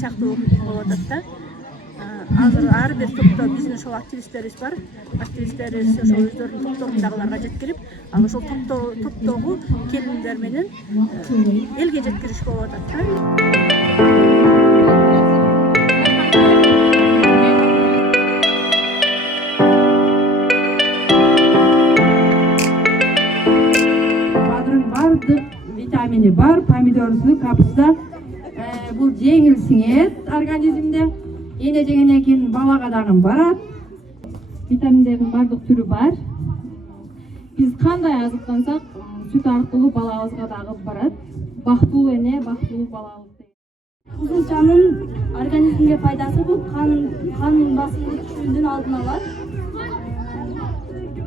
чактуу болуп атат да. Азыр ар бир топто биздин ошол активисттерибиз бар. Активисттерибиз ошол өздөрүнүн топторундагыларга жеткирип, ал ошол топтогу келиндер менен элге жеткиришке болуп атат да. Бардык витамини бар, помидорсу, капуста. Бул жеңил сиңет организмде. Эне жегенден кийин балага дагы барат. Витаминдердин бардык түрү бар. Биз кандай азыктансак, сүт аркылуу балабызга дагы барат. Бактылуу эне, бактылуу балабыз. Кызылчанын организмге пайдасы бул кан басымы түшүүнүн алдын алат.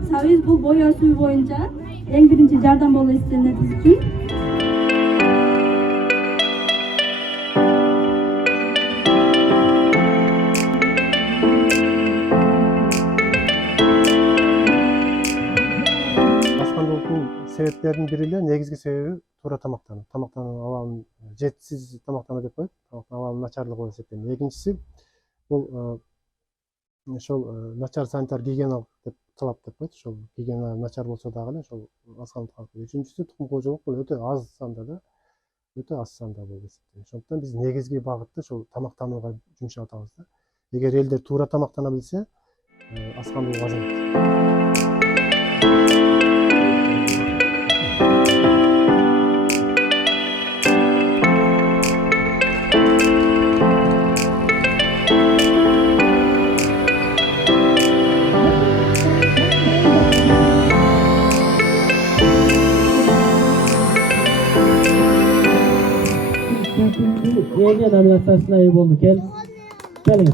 Сабиз бул бой өсүү боюнча эң биринчи жардам болуп эсептелет биз үчүн. Себептердин бири эле негизги себеби туура тамактануу. Тамактануу абалын жетишсиз тамактануу деп коет. Тамактануу абалынын начарлыгы болуп эсептелет. Экинчиси бул ошол начар санитар гигиеналык деп талап деп коет. Ошол гигиена начар болсо дагы эле ошол аскандык алып келет. Үчүнчүсү тукум коожолук бул өтө аз санда да, өтө аз санда болуп эсептелет. Ошондуктан биз негизги багытты ошол тамактанууга жумшап атабыз да. Эгер элдер туура тамактана билсе, аскандуулук азайат. Yeni nominasyasına iyi oldu. Gelin.